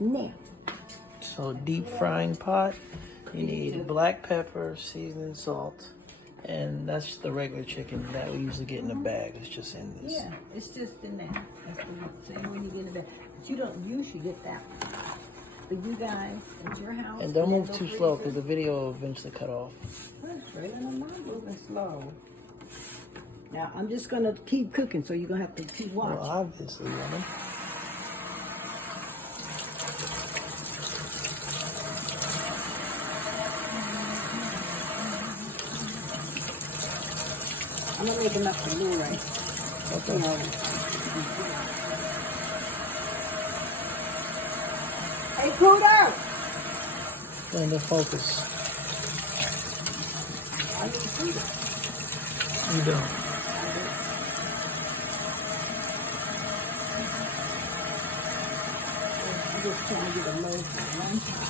Now. So deep frying pot, you need black pepper, seasoning salt, and that's the regular chicken that we usually get in a bag. It's just in this. Yeah, it's just in there. That's the same one you get in the bag. But you don't usually get that one. But you guys, at your house... And don't move too slow because the video will eventually cut off. That's right, and I'm not moving slow. Now, I'm just going to keep cooking, so you're going to have to keep watching. Well, obviously, woman. I'm going to make enough for Blu-ray. Okay. Hey, Pluto! Linda, focus. I need Pluto. You don't. I'm just trying to get a load for one time.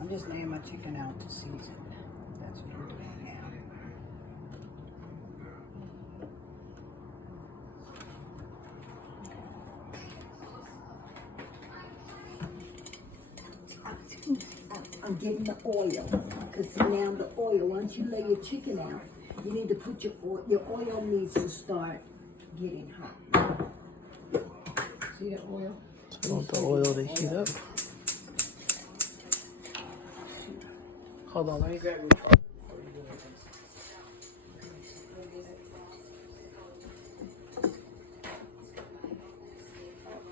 I'm just laying my chicken out to season. That's what we're doing now. I'm getting the oil, because now the oil, once you lay your chicken out, you need to put your oil needs to start getting hot. See the oil? So I want the oil to heat up. Hold on, let me grab your phone.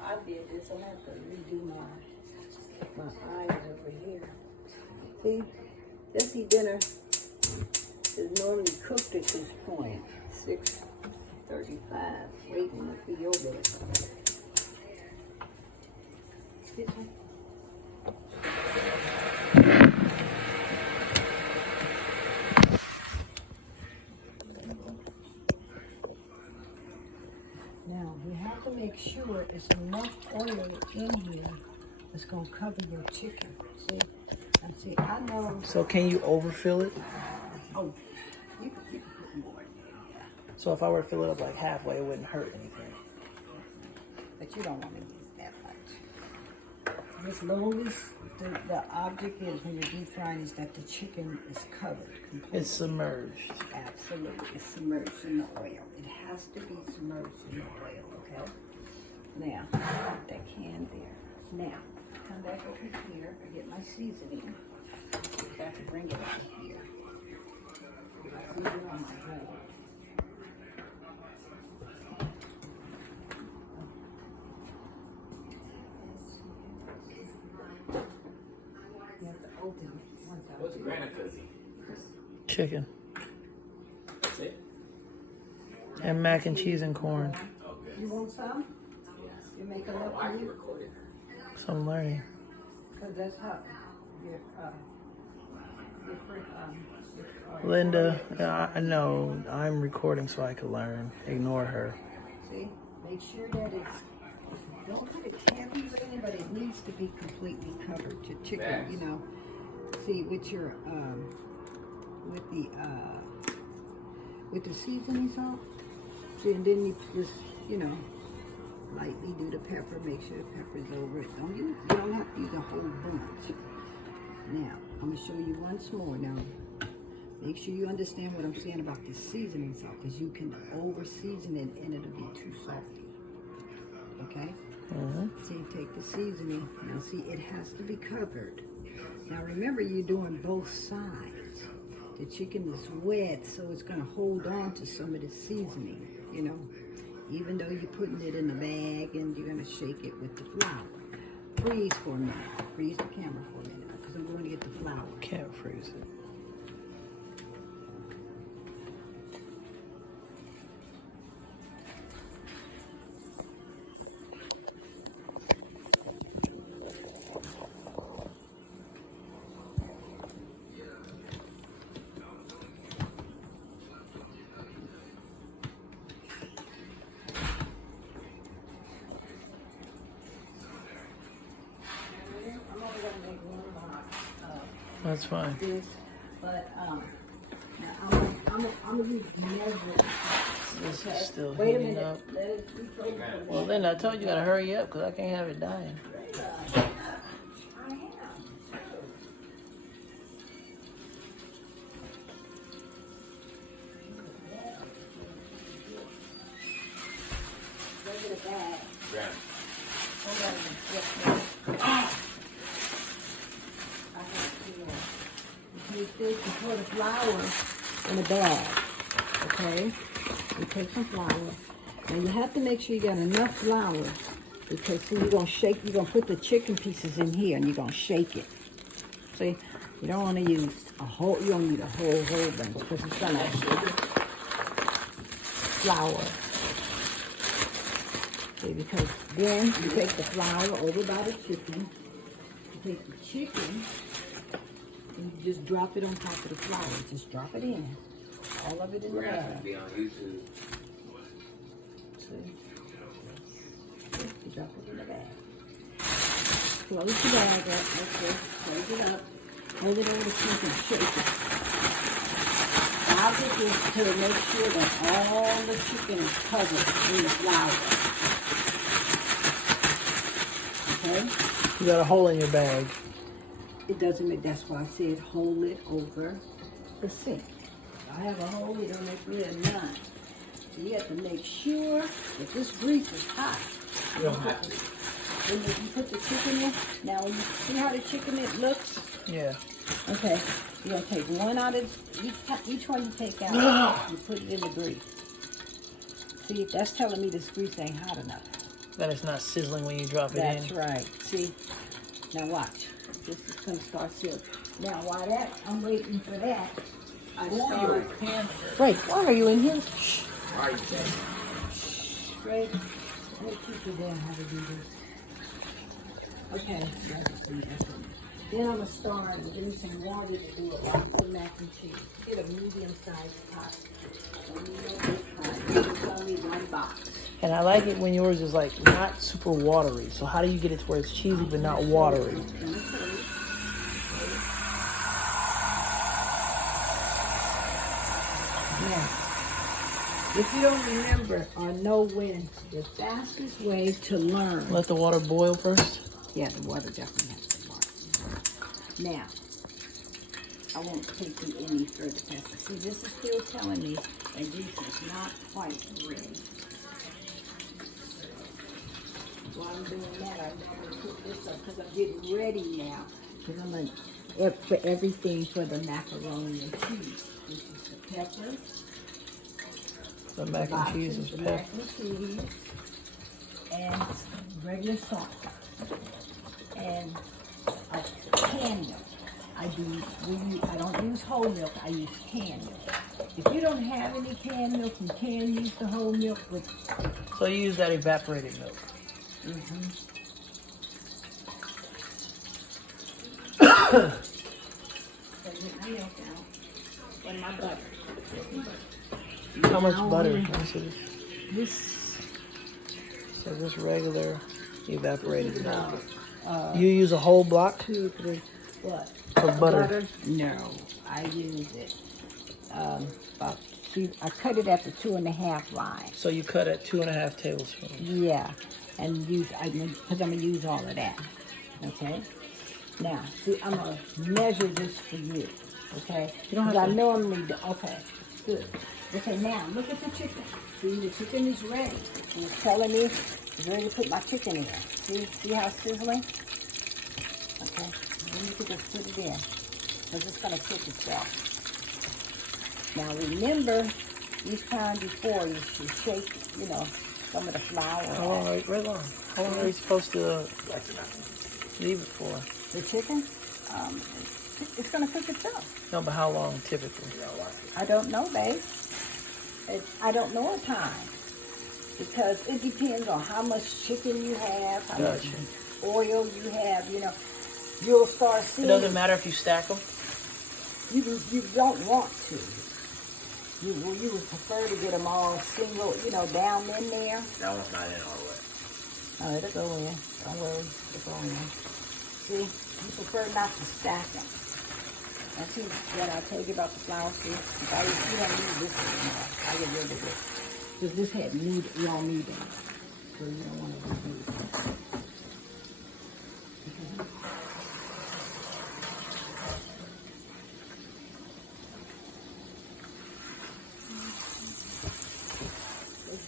I did this, I have to redo my eyes over here. See, Desi dinner is normally cooked at this point, 6:35, waiting for yogurt. Excuse me. Now, you have to make sure it's enough oil in here that's going to cover your chicken. See, I know. So can you overfill it? Oh, you can put more. So if I were to fill it up like halfway, it wouldn't hurt anything. But you don't want to use that much. As long as the object is, when you're deep frying, is that the chicken is covered completely. It's submerged. Absolutely. It's submerged in the oil. It has to be submerged in the oil, okay? Now, put that can there. Now, come back over here and get my seasoning. I have to bring it over here. Season on my bowl. You have to open it once I What's granite cookie? Chicken. That's it? And mac and cheese and corn. Okay. You want some? You make a little Why are for you you? recording? So I'm learning. Because that's how your Linda, I know I'm recording so I can learn. Ignore her. see, make sure that it's, don't put it heavy in, but it needs to be completely covered. Your chicken, Thanks. you know, see, with your, with the seasoning salt, see, and then you just, you know, lightly do the pepper, make sure the pepper's over it. You don't have to use a whole bunch. Now, I'm gonna show you once more. Now, make sure you understand what I'm saying about the seasoning salt, because you can over season it and it'll be too salty. Okay? See, take the seasoning. Now, see, it has to be covered. Now, remember, you're doing both sides. The chicken is wet, so it's gonna hold on to some of the seasoning, you know. Even though you're putting it in a bag and you're gonna shake it with the flour. Freeze for a minute. Freeze the camera for a minute, because I'm going to get the flour. Can't freeze it. That's fine. this, but now I'm gonna measure. This is still Wait a heating minute. up. Let it refocus. Well, then I told you, gotta hurry up because I can't have it dying. I am. Look at that. Graham. Hold on. Yes, yes. I got here. You take this, you put a flour in a bag. Okay? You take some flour. Now you have to make sure you got enough flour because see, you're gonna put the chicken pieces in here and you're gonna shake it. See, you don't want to use you don't need a whole bunch because it's gonna flour. See, because then you take the flour over by the chicken, you take the chicken and you just drop it on top of the flour. Just drop it in. All of it in the Graham bag. will be on YouTube. See? You drop it in the bag. Close the bag up. Okay. Close it up. Hold it over the chicken. Shake it. I'll get this to make sure that all the chicken is covered in the flour. Okay? You got a hole in your bag. It doesn't make, that's why I said hold it over the sink. I have a hole, it don't make really none. So you have to make sure that this grease is hot. You don't have to. When you put the chicken in, now when you see how the chicken looks, Yeah. okay, you're gonna take one out of each one you take out, you put it in the grease. See, that's telling me this grease ain't hot enough. That it's not sizzling when you drop it That's in. right. See, now watch. This is gonna start sizzling. Now while I'm waiting for that, I start. Wait, why are you in here? Shh. Alright, Jay. Great. Let me teach you then how to do this. Okay, then I'm gonna start getting some water to do it like some mac and cheese. Get a medium-sized pot. It's only one box. And I like it when yours is like not super watery. So how do you get it to where it's cheesy but not watery? Now, if you don't remember or know when, the fastest way to learn. Let the water boil first. Yeah, the water definitely has to boil. Now, I won't take you any further past this. See, this is still telling me that grease is not quite ready. While I'm doing that, I'm going to put this up because I'm getting ready now. Because I'm going to put everything for the macaroni and cheese. This is the pepper. The mac and cheese is the pepper. mac and cheese. And regular salt. And a canned milk. I don't use whole milk, I use canned milk. If you don't have any canned milk, you can use the whole milk with. So you use that evaporated milk. So get my milk out. And my butter. How much Now, butter? Let me see this. This, So this regular evaporated milk. You use a whole block 2, 3, what? of butter. No, I use it. I cut it at the 2.5 line. So you cut at 2.5 tablespoons. Yeah, and because I'm gonna use all of that. Okay. Now, see, I'm gonna measure this for you. Okay. You don't have I to- normally do. Okay. Good. Okay. Now look at the chicken. See, the chicken is ready. It's telling me it's ready to put my chicken in. See how it's sizzling? Okay. Then you can just put it in because it's gonna cook itself. Now remember, each time before you should shake, some of the flour. How long are you supposed to leave it for? The chicken, it's gonna cook itself. No, but how long typically? I don't know, babe. I don't know a time because it depends on how much chicken you have, how much Gotcha. oil you have. You'll start It seeing. doesn't matter if you stack them. You don't want to. You would prefer to get them all single, down in there. That one's not in all the way. Oh, it'll go in. Don't worry, it'll go in. See, you prefer not to stack them. I see what I told you about the flower seed. You don't need this anymore. I get rid of it. Because this had raw meat in it. So you don't want to remove it.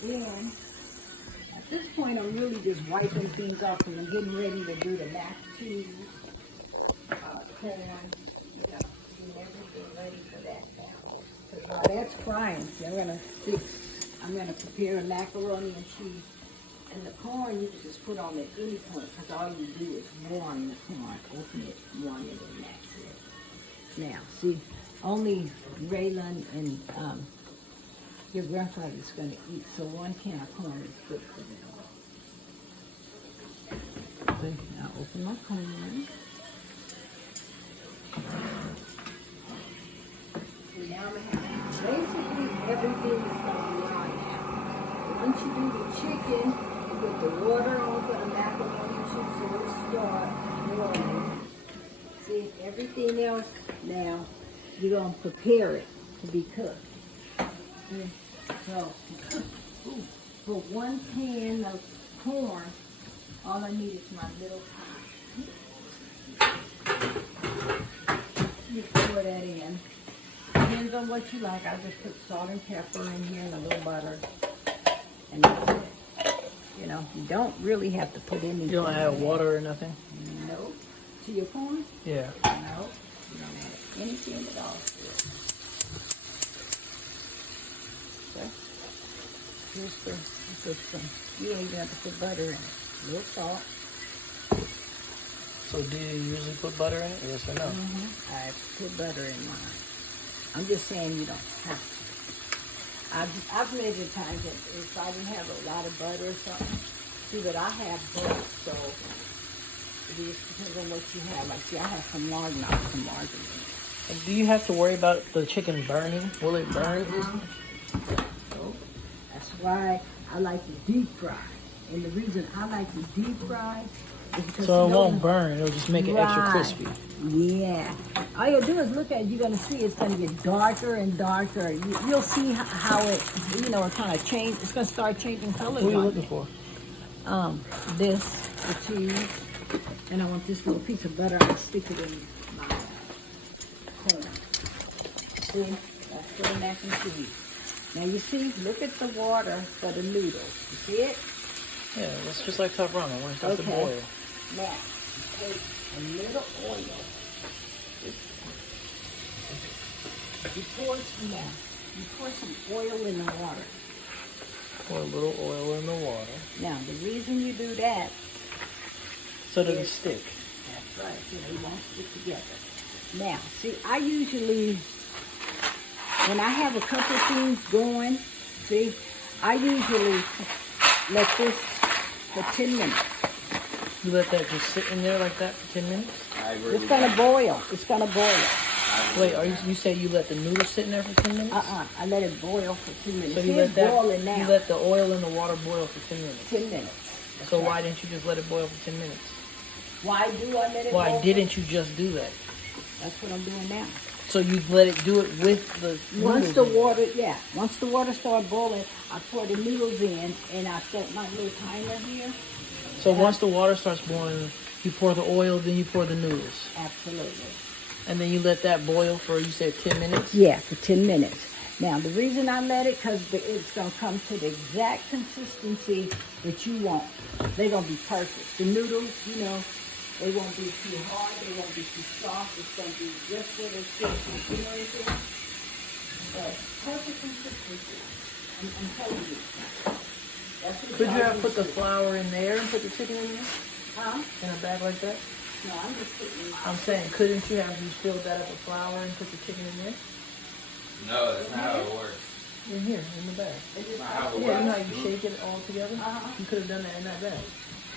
Then, at this point, I'm really just wiping things off because I'm getting ready to do the mac and cheese, corn, you know, getting everything ready for that now. Because while that's frying, see, I'm gonna prepare a macaroni and cheese. And the corn, you can just put on at any point because all you do is warm the corn, open it, warm it, and that's it. Now, see, only Raylan and your grandfather's going to eat, so 1 can of corn is good for them. Okay, now open my corn. So now I'm going to have basically everything is going to be on now. Once you do the chicken, you put the water on for the macaroni and cheese, so it'll start boiling. See, everything else now, you're going to prepare it to be cooked. Okay. So, for 1 pan of corn, all I need is my little pot. You pour that in. Depends on what you like. I just put salt and pepper in here and a little butter. And that's it. You know, you don't really have to put anything. You don't add water or nothing? No. To your corn? Yeah. No. You don't add anything at all to it. Okay. You don't even have to put butter in it. A little salt. So do you usually put butter in it? Yes or no? I put butter in mine. I'm just saying you don't have to. I've measured times that if I didn't have a lot of butter or something, see, but I have both, so it just depends on what you have. Like, see, I have some margarine. And do you have to worry about the chicken burning? Will it burn? So that's why I like to deep fry. And the reason I like to deep fry is because So it won't burn. It'll just make it extra crispy. Yeah. All you'll do is look at it. You're going to see it's going to get darker and darker. You'll see how it, you know, it kind of change. It's going to start changing colors. What are you on looking it. for? This, the cheese. And I want this little piece of butter. I'll stick it in my corn. See? That's for the mac and cheese. Now you see, look at the water for the noodles. You see it? Yeah, it's just like tough ramen when it starts to boil. Now, take a little oil. You pour some oil in the water. Pour a little oil in the water. Now, the reason you do that, So it doesn't stick. that's right, so they won't stick together. Now, see, I usually, when I have a couple things going, see, I usually let this for 10 minutes. You let that just sit in there like that for 10 minutes? I agree It's with gonna that. boil. It's gonna boil. Wait, you say you let the noodles sit in there for 10 minutes? I let it boil for 10 minutes. So you See, let it's boiling that, now. you let the oil and the water boil for 10 minutes. 10 minutes. That's So right. why didn't you just let it boil for 10 minutes? Why do I let it Why boil? didn't you just do that? That's what I'm doing now. So you let it do it with the Once the noodles in. once the water started boiling, I pour the noodles in and I set my little timer here. So once the water starts boiling, you pour the oil, then you pour the noodles. Absolutely. And then you let that boil for, you said 10 minutes? Yeah, for 10 minutes. Now, the reason I let it, because it's going to come to the exact consistency that you want. They're going to be perfect. The noodles, you know, they won't be too hard. They won't be too soft. It's going to be just what it should be. You know what I'm saying? But perfect consistency. I'm telling you. That's what Could you y'all have do. put the flour in there and put the chicken in there? Huh? In a bag like that? No, I'm just putting I'm saying, couldn't you have just filled that up with flour and put the chicken in there? No, that's not how it works. In here, in the bag. That's not how it Yeah, you know how works. you shake it all together? You could have done that in that bag.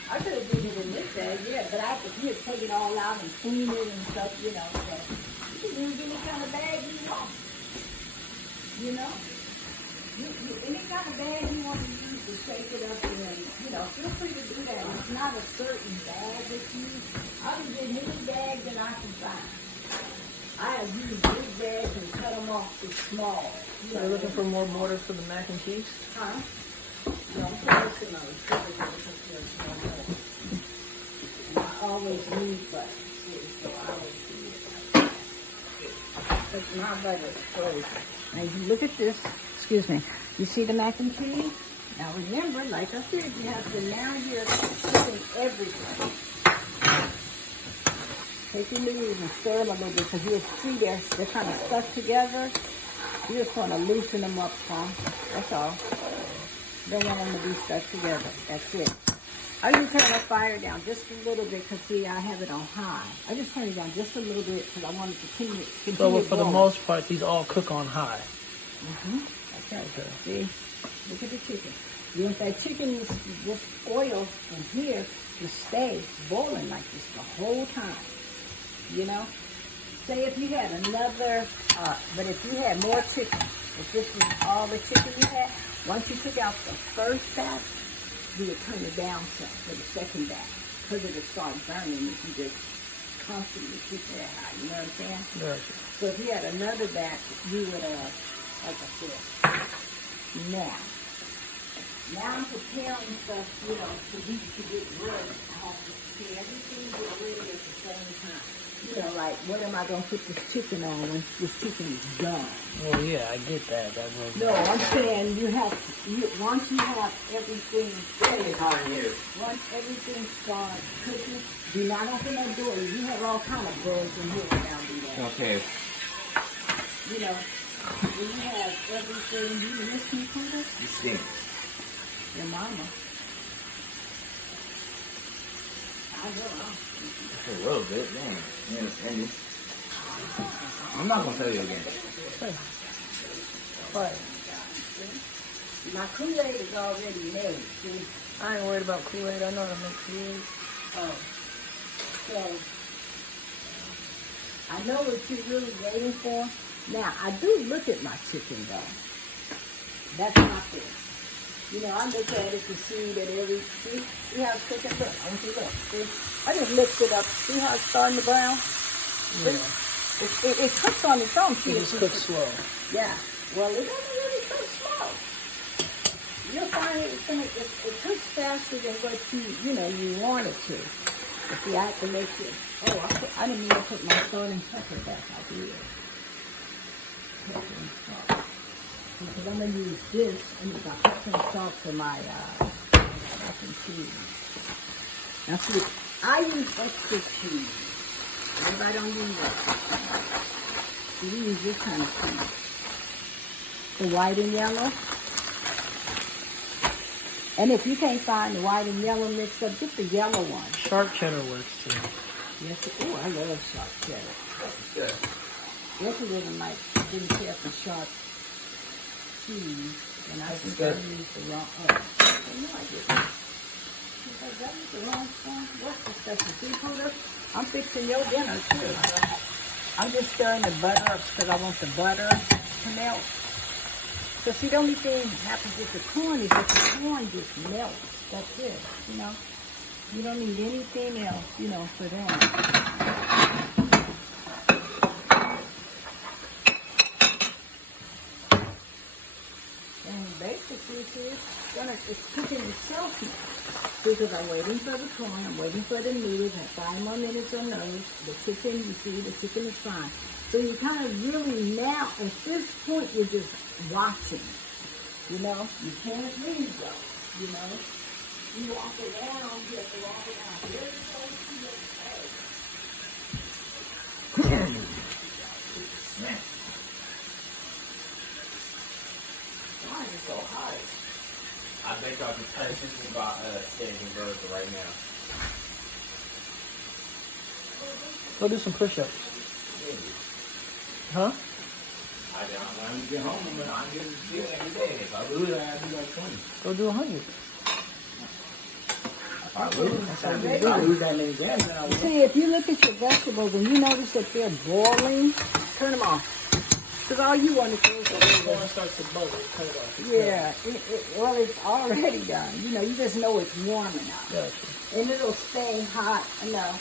I could have did it in this bag, yeah, but I have to take it all out and clean it and stuff, you know. So you can use any kind of bag you want. You know? Any kind of bag you want to use to shake it up in, you know, feel free to do that. It's not a certain bag that you use. I can get any bag that I can find. I have used big bags and cut them off to small. Are you looking for more mortar for the mac and cheese? Huh? No, I'm putting this in my refrigerator because there's no more. And I always need butter, too, so I always do it. But my butter is frozen. Now you look at this, excuse me, you see the mac and cheese? Now remember, like I said, you have to, now you're cooking everything. Take your noodles and stir them a little bit because you'll see they're kind of stuck together. You just want to loosen them up some. That's all. Don't want them to be stuck together. That's it. I just turn my fire down just a little bit because see, I have it on high. I just turn it down just a little bit because I want it to continue So for the going. most part, these all cook on high. Okay. See, look at the chicken. You want that chicken, this oil in here to stay boiling like this the whole time. You know? Say if you had another, but if you had more chicken, if this was all the chicken you had, once you took out the first batch, you would turn it down some for the second batch because it would start burning if you just constantly keep that high. You know what I'm saying? Gotcha. So if you had another batch, you would, like I said, now I'm preparing stuff, you know, to get ready. I have to prepare everything to get ready at the same time. You know, like, what am I going to put this chicken on when this chicken is done? Well, yeah, I get that. No, I'm saying you have, once you have everything ready, once everything starts cooking, do not open that door. You have all kind of bugs in here now, do that. Okay. You know, when you have everything, you miss me, Peter? You stink. Your mama. I know. A little bit, damn. You understand me? I'm not gonna tell you again. Right. My Kool-Aid is already made, see? I ain't worried about Kool-Aid. I know how to make Kool-Aid. Oh. So, I know what you're really waiting for. Now, I do look at my chicken, though. That's not fair. You know, I look at it to see that see how it's cooking? Look, I want you to look. See? I just mixed it up. See how it's starting to brown? Yeah. It cooks on its own. It just cooks slow. Yeah. Well, it doesn't really cook slow. You'll find it cooks faster than what you want it to. But see, I have to make it. Oh, I didn't even put my salt and pepper back. I did. Pepper and salt. Because I'm going to use this and use my pepper and salt for my mac and cheese. Now see, I use extra cheese. Everybody don't use that. So we use this kind of cheese. The white and yellow. And if you can't find the white and yellow mixed up, get the yellow one. Sharp cheddar works too. Yes, oh, I love sharp cheddar. Yeah. Yesterday didn't care for sharp cheese, and I think I used the wrong. No, I didn't. That was the wrong one. What's the special seafood? I'm fixing your dinner too. I'm just stirring the butter up because I want the butter to melt. So see, the only thing that happens with the corn is that the corn just melts. That's it, you know. You don't need anything else, you know, for that. And basically, it's cooking itself now. Because I'm waiting for the corn, I'm waiting for the noodles, and 5 more minutes on those. The chicken, you see, the chicken is fine. So you kind of really now, at this point, you're just watching. You know, you can't leave though, you know. You walk around, you have to walk around very close to your face. Why is it so hot? I bet y'all can touch this is about saving burger right now. Go do some push-ups. Huh? I'm get home, but I'm getting the gym every day. If I lose, I have to do like 20. Go do 100. If I lose that many grams, then I will. See, if you look at your vegetables and you notice that they're boiling, turn them off. Because all you want to do is When it starts to bubble, cut it off. yeah, well, it's already done. You know, you just know it's warm enough. Gotcha. And it'll stay hot enough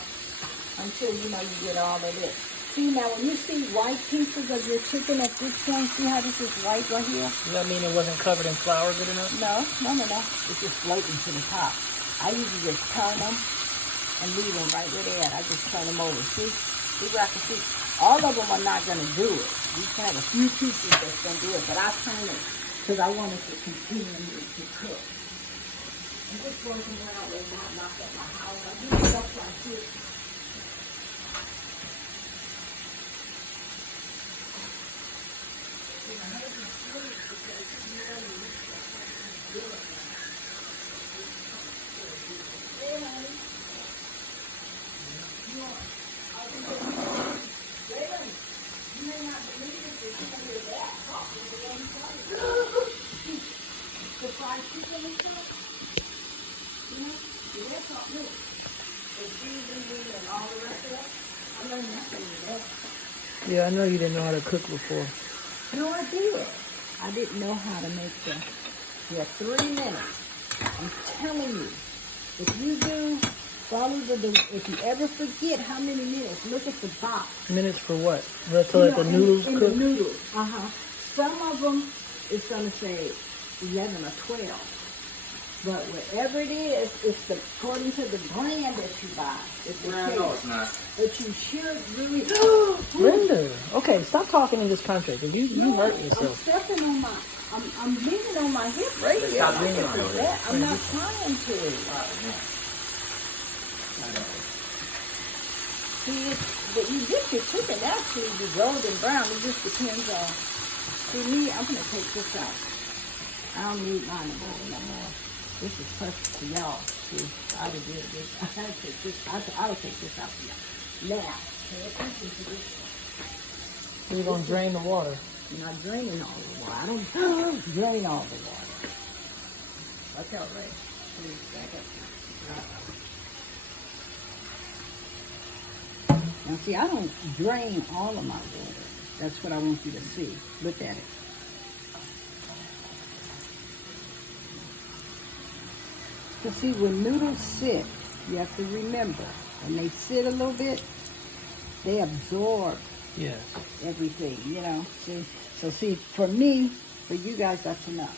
until, you know, you get all of this. See, now when you see white pieces of your chicken at this point, see how this is white right here? Does that mean it wasn't covered in flour good enough? No. It's just floating to the top. I usually just turn them and leave them right where they at. I just turn them over. See where I can see? All of them are not going to do it. You can have a few pieces that's going to do it, but I turn it because I want it to continue to cook. I'm just working around with not knock up my house. I do stuff like this. Yeah, I know you didn't know how to cook before. No, I did. I didn't know how to make the. Yeah, 3 minutes. I'm telling you, if you do follow if you ever forget how many minutes, look at the box. Minutes for what? To let the noodles in cook? the noodles. Some of them, it's going to say 11 or 12. But whatever it is, it's according to the brand that you buy. It's the Well, no, it's not. But you should really. Linda, okay, stop talking in this country because you hurt I'm yourself. stepping on my. I'm leaning on my hip right here. Stop leaning on your hip. I'm not trying to. See, but you get your chicken actually be golden brown. It just depends on. See me, I'm gonna take this out. I don't need mine no more. This is perfect for y'all. See, I would do this. I would take this. I would take this out for y'all. Now, pay attention to this one. You're gonna drain the water. I'm not draining all the water. I don't drain all the water. Watch out, Ray. Please back up. Now, see, I don't drain all of my water. That's what I want you to see. Look at it. So see, when noodles sit, you have to remember, when they sit a little bit, they absorb Yes. everything, you know. See, so see, for me, for you guys, that's enough.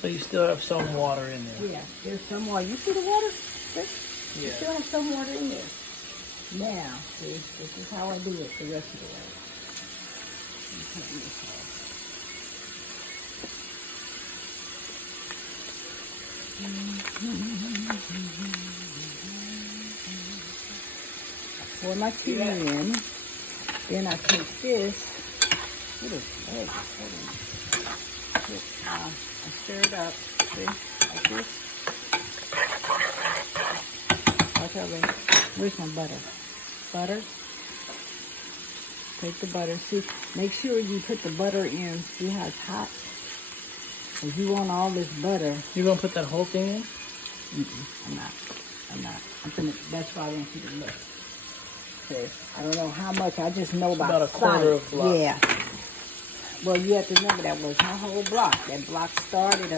So you still have some water in there. Yeah, there's some more. You see the water? See? You Yeah. still have some water in there. Now, see, this is how I do it the rest of the way. Let me cut this off. I pour my tea in, then I take this. What is that? I stir it up, see, like this. Watch out, Ray. Where's my butter? Butter. Take the butter. See, make sure you put the butter in. See how it's hot? If you want all this butter, You're gonna put that whole thing in? I'm not. That's why I want you to look. Okay. I don't know how much. I just know about a quarter size. of block. Yeah. Well, you have to remember that was my whole block. That block started No,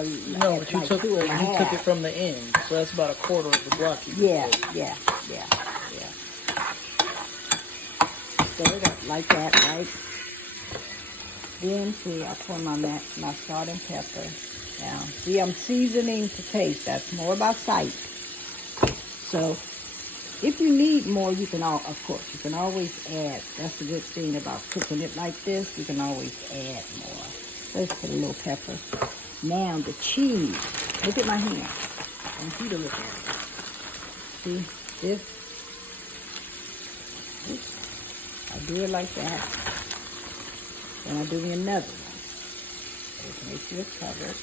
at but you like took 2 and a you took half. it from the end, so that's about a quarter of the block. You Yeah. put. Stir it up like that, right? Then, see, I pour my salt and pepper down. See, I'm seasoning to taste. That's more about sight. So, if you need more, you can of course, you can always add. That's the good thing about cooking it like this. You can always add more. Let's put a little pepper. Now, the cheese. Look at my hand. I want you to look at it. See, this. I do it like that. Then I do me another one. Just make sure it's covered.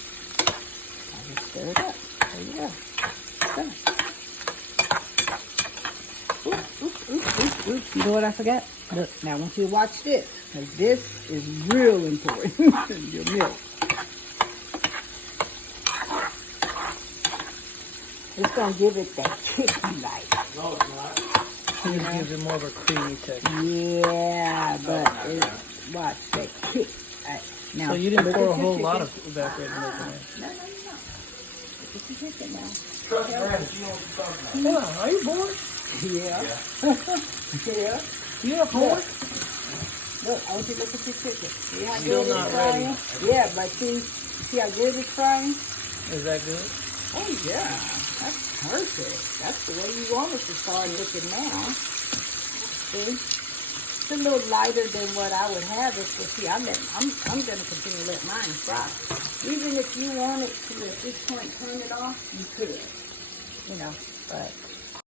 I just stir it up. There you go. Done. Oops. You know what I forgot? Look, now I want you to watch this, because this is real important. Your milk. It's going to give it that kick you like. No, it's not. It just gives it more of a creamy texture. Yeah, but watch that kick. Now, So you didn't look pour at a your whole chicken. lot of evaporated milk in there. No. Look at your chicken now. Trust Brandon, you know what you're talking about. Hold on, are you bored? Yeah. Yeah. You have more? Look, I want you to look at your chicken. See how Still good it's not frying? Yeah, but see how good it's frying? Is that good? Oh yeah, that's perfect. That's the way you want it to start looking now. See? It's a little lighter than what I would have it, but see, I'm gonna continue to let mine fry. Even if you wanted to at this point turn it off, you could. You know, but